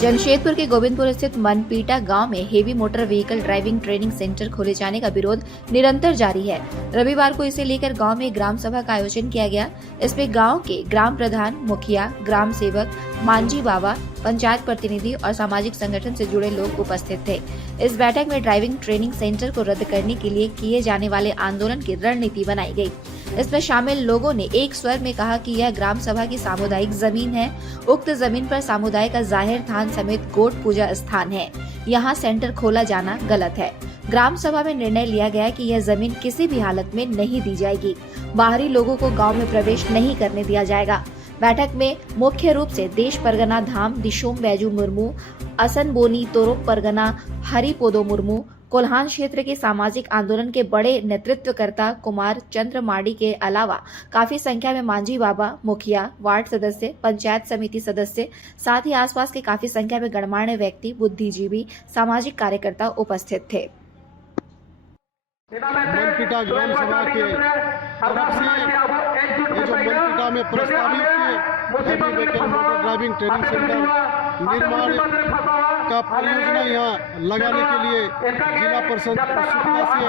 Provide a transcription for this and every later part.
जमशेदपुर के गोविंदपुर स्थित मनपीटा गांव में heavy motor vehicle driving training centre खोले जाने का विरोध निरंतर जारी है। रविवार को इसे लेकर गांव में ग्राम सभा का आयोजन किया गया। इसमें गांव के ग्राम प्रधान, मुखिया, ग्राम सेवक, मांझी बाबा, पंचायत प्रतिनिधि और सामाजिक संगठन से जुड़े लोग उपस्थित थे। इस बैठक में ड्राइविंग ट्रेनिंग सेंटर को रद्द करने के लिए किए जाने वाले आंदोलन की रणनीति बनाई गई। इसमें शामिल लोगों ने एक स्वर में कहा कि यह ग्राम सभा की सामुदायिक जमीन है। उक्त जमीन पर समुदाय का जाहिर थान समेत गोट पूजा स्थान है। यहाँ सेंटर खोला जाना गलत है। ग्राम सभा में निर्णय लिया गया कि यह जमीन किसी भी हालत में नहीं दी जाएगी। बाहरी लोगों को गांव में प्रवेश नहीं करने दिया जाएगा। बैठक में मुख्य रूप से देश परगना धाम दिशोम बैजू मुर्मू, असन बोनी तोरोक परगना हरिपोदो मुर्मू, कोल्हान क्षेत्र के सामाजिक आंदोलन के बड़े नेतृत्वकर्ता कुमार चंद्र मार्डी के अलावा काफी संख्या में मांझी बाबा, मुखिया, वार्ड सदस्य, पंचायत समिति सदस्य, साथ ही आसपास के काफी संख्या में गणमान्य व्यक्ति, बुद्धिजीवी, सामाजिक कार्यकर्ता उपस्थित थे। मनपीटा ग्राम सभा के तरफ से ये जो मनपीटा में प्रस्तावित heavy vehicle motor driving training centre निर्माण का परियोजना यहाँ लगाने के लिए जिला परिषद उत्सुकता से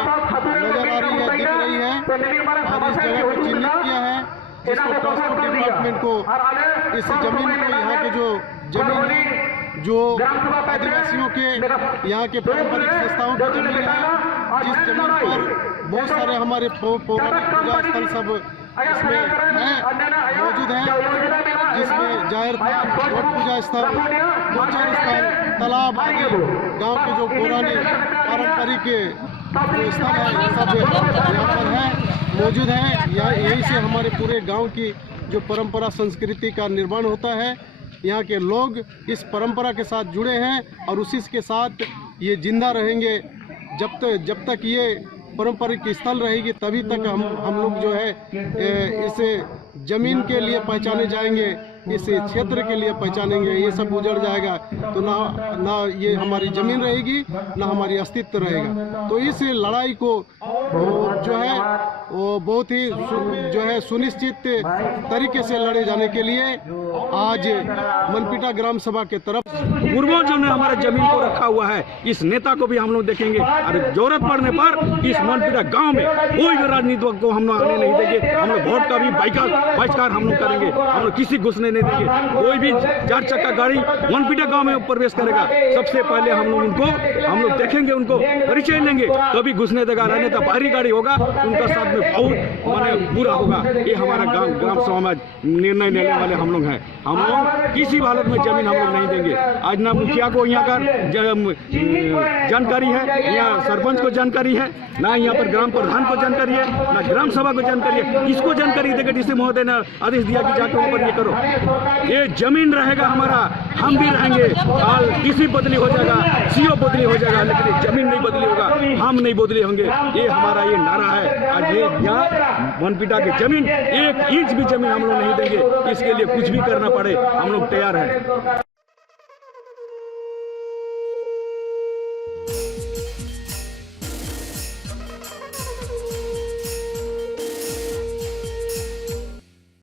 नजर आ रही है, दिख रही है और इस जगह को चिन्हित किया है, जिसको ट्रांसपोर्ट डिपार्टमेंट को इस जमीन को यहाँ के जो आदिवासियों के यहाँ के पारंपरिक संस्थाओं की जमीन है, जिस जमीन पर बहुत सारे हमारे पौराणिक पूजा स्थल सब इसमें मौजूद हैं, जिसमें जाहिर थान, गोट पूजा स्थल, गोचर स्थल, तालाब आदि गांव के जो पौराणिक पारंपरिक जो स्थल है सब यहाँ पर है, मौजूद हैं। यहीं से हमारे पूरे गांव की जो परंपरा संस्कृति का निर्माण होता है। यहाँ के लोग इस परंपरा के साथ जुड़े हैं और उसी के साथ ये जिंदा रहेंगे। जब तक ये पारंपरिक स्थल रहेगी तभी तक हम लोग जो है इस जमीन के लिए पहचाने जाएंगे, इस क्षेत्र के लिए पहचानेंगे। ये सब उजड़ जाएगा तो ना ये हमारी जमीन रहेगी, ना हमारी अस्तित्व रहेगा। तो इस लड़ाई को जो है वो बहुत ही जो है सुनिश्चित तरीके से लड़े जाने के लिए आज मनपीटा ग्राम सभा के तरफ पूर्वजों ने हमारे जमीन को रखा हुआ है। इस नेता को भी हम लोग देखेंगे और जरूरत पड़ने पर इस मनपीटा गांव में कोई भी राजनीतिक को हम लोग आने नहीं देंगे। हम लोग वोट का भी बहिष्कार हम लोग करेंगे। हम लोग किसी घुसने नहीं देंगे। कोई भी 4 चक्का गाड़ी मनपीटा गांव में प्रवेश करेगा, सबसे पहले हम लोग देखेंगे, उनको परिचय लेंगे, तभी घुसने देगा। रहने तो बाहरी गाड़ी होगा उनका साथ में बहुत बुरा होगा। ये हमारा ग्राम सभा में निर्णय लेने वाले हम लोग हैं। हम लोग किसी हालत में जमीन हम लोग नहीं देंगे। आज ना मुखिया को यहाँ का जानकारी है, यहाँ सरपंच को जानकारी है, ना यहाँ पर ग्राम प्रधान को जानकारी है, ना ग्राम सभा को जानकारी है। किसको जानकारी देकर डीसी महोदय ने आदेश दिया कि जाके वहाँ पर ये करो। ये जमीन रहेगा हमारा, हम भी रहेंगे। हाल डीसी बदली हो जाएगा, सीओ बदली हो जाएगा, लेकिन ये जमीन नहीं बदली होगा, हम नहीं बदली होंगे। ये हमारा ये नारा है। आज ये यहाँ मनपीटा की जमीन 1 इंच भी जमीन हम लोग नहीं देंगे। इसके लिए कुछ भी करना पड़े हम लोग तैयार हैं।